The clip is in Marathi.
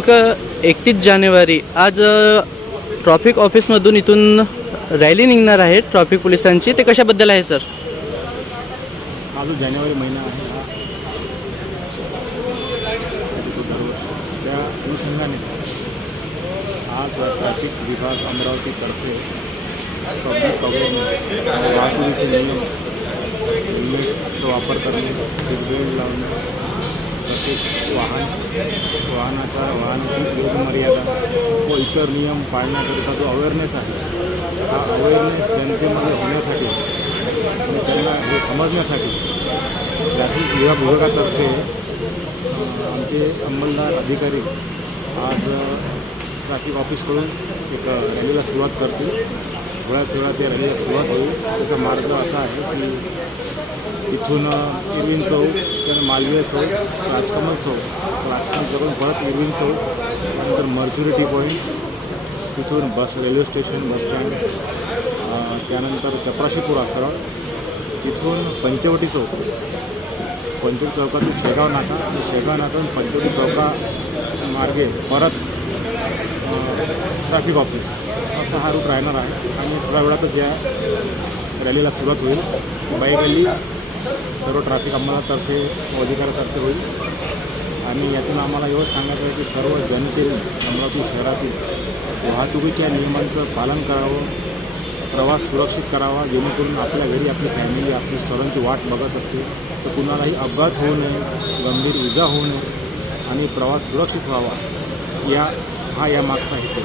दिनांक 31 जानेवारी आज ट्रॉफिक ऑफिसमधून इथून रॅली निघणार आहे ट्रॉफिक पोलिसांची. ते कशाबद्दल आहे सर? हा जो जानेवारी महिना आहे त्या अनुषंगाने आज ट्रॅफिक विभाग अमरावतीतर्फे पब्लिक अवेअरनेस वाहतुकीचे नियम, हेल्मेटचा वापर करणे, सीटबेल्ट लावणे, तसेच वाहनाची वेग मर्यादा व इतर नियम पाळण्याकरिता जो अवेअरनेस आहे, हा अवेअरनेस जनतेमध्ये होण्यासाठी आणि त्यांना हे समजण्यासाठी ट्रॅफिक विभागातर्फे आमचे अंमलदार अधिकारी आज ट्रॅफिक ऑफिसकडून एक रॅलीला सुरुवात करतील. थोड्याच वेळात या रॅलीला सुरुवात होईल. त्याचा मार्ग असा आहे की इथून इरविन चौक, त्यानंतर मालवीय चौक, राजकमल चौक, राजकमल चौकून परत इरविन चौक, त्यानंतर मर्च्युरी टी पॉईंट, तिथून रेल्वे स्टेशन, बस स्टँड, त्यानंतर चपराशीपुरा सरळ, तिथून पंचवटी चौक, पंचवटी चौकातून शेगाव नाका आणि शेगाव नाकातून पंचवटी चौका मार्गे परत ट्रॅफिक ऑफिस असा हा रूट राहणार आहे. आणि थोड्या वेळातच या रॅलीला सुरुवात होईल. बाईक रॅली सर्व ट्रॅफिक अंमलातर्फे व अधिकाऱ्यातर्फे होईल. आणि यातून आम्हाला एवढं सांगायचं आहे की सर्व जनतेने अमरावती शहरातील वाहतुकीच्या नियमांचं पालन करावं, प्रवास सुरक्षित करावा, जेणेकरून आपल्या घरी आपली फॅमिली आपली सर्वांची वाट बघत असते. तर कुणालाही अपघात होऊ नये, गंभीर इजा होऊ नये आणि प्रवास सुरक्षित व्हावा, हा या मागचा हेतू.